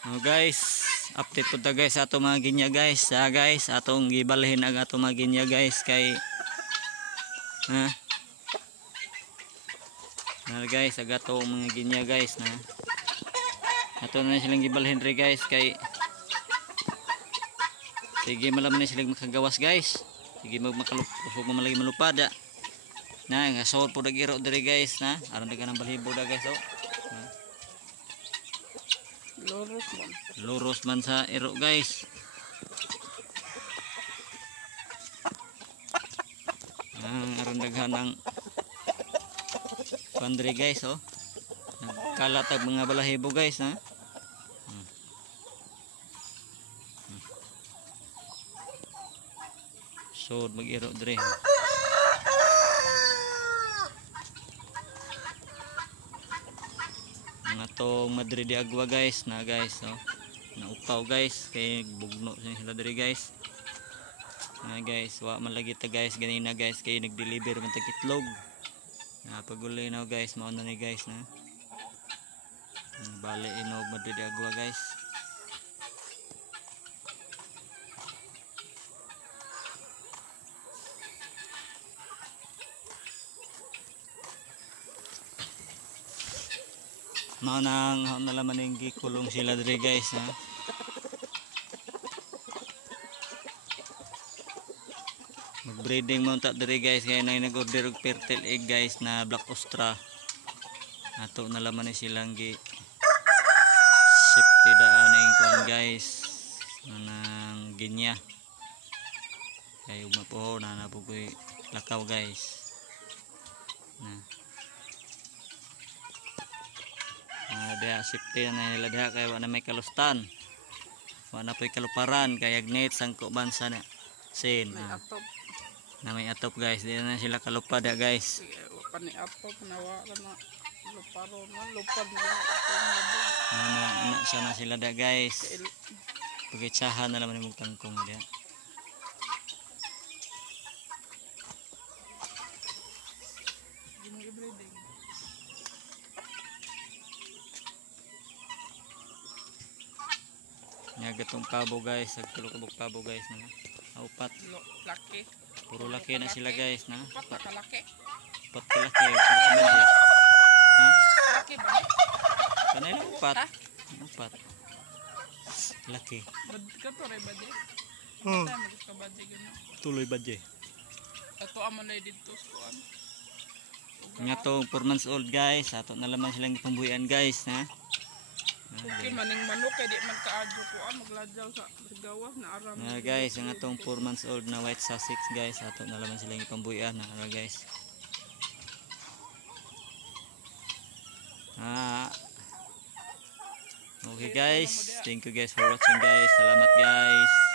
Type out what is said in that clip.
Oh guys, update ko ta guys ato mga ginya guys. Guys, atong gibalhin ang ato mga ginya guys kay guys, agato mga ginya guys na. Ato na silang gibalhin ri guys kay sige malaman na silang makagawas guys. Sige makalupusog mo malagi malupad ya. Na nga sawod po dagiro diri guys na. Aron dagan ang balhibo da guys oh. Lurus man sa iro guys. Aron daghan ang pandri guys oh. Nagkalatag mga balahibo guys ha. So mag-iro dire. Tong Madrid de Agua guys na guys no. Naupaw guys kay bugno sila diri guys. Guys, wa man lagi ta guys ganina guys kay nag-deliver man ta itlog. Paguloy na guys mao na ni guys na. Bali inog Madrid de Agua guys. Maunang nalaman yung gikulong sila diri guys ha. Mag-breeding mo ta diri guys kaya nag-order og fertile egg guys na Black Ostra. Ato nalaman ni silang gi safety daan ning kuan guys nang ginya. Kay ug mapuho na napugoy lakaw guys. Dia safety na nila diha kay wala may kalustan. Wala po'y kaluparan kay agnet sangko bansa na sin. Na may atop guys, di na sila kalupad ya guys. Pani atop na wala na luparon na lupad na sana sila da guys. Pagitsahan na naman yung tangkong dia. Gatong pabo guys, agtulok pabo guys na. Upat. Laki. Puro laki na sila guys na. Upat ka laki. Upat ka laki, badge. Ha? Laki ba? Kanay lang upat. Upat. Laki. Ka to ray badge. Ka badge gano. Tuloy badge. Ato amo na dito kuan. Nya to 4 months old guys, ato na laman silang pambuyan guys ha. Okay, maning manok kay di man kaadyo ko magladyaw sa gawas na aram. Guys, ang atong 4 months old na white Sussex guys, ato na laman silang ipambuyan na guys. Okay guys, thank you guys for watching guys. Salamat guys.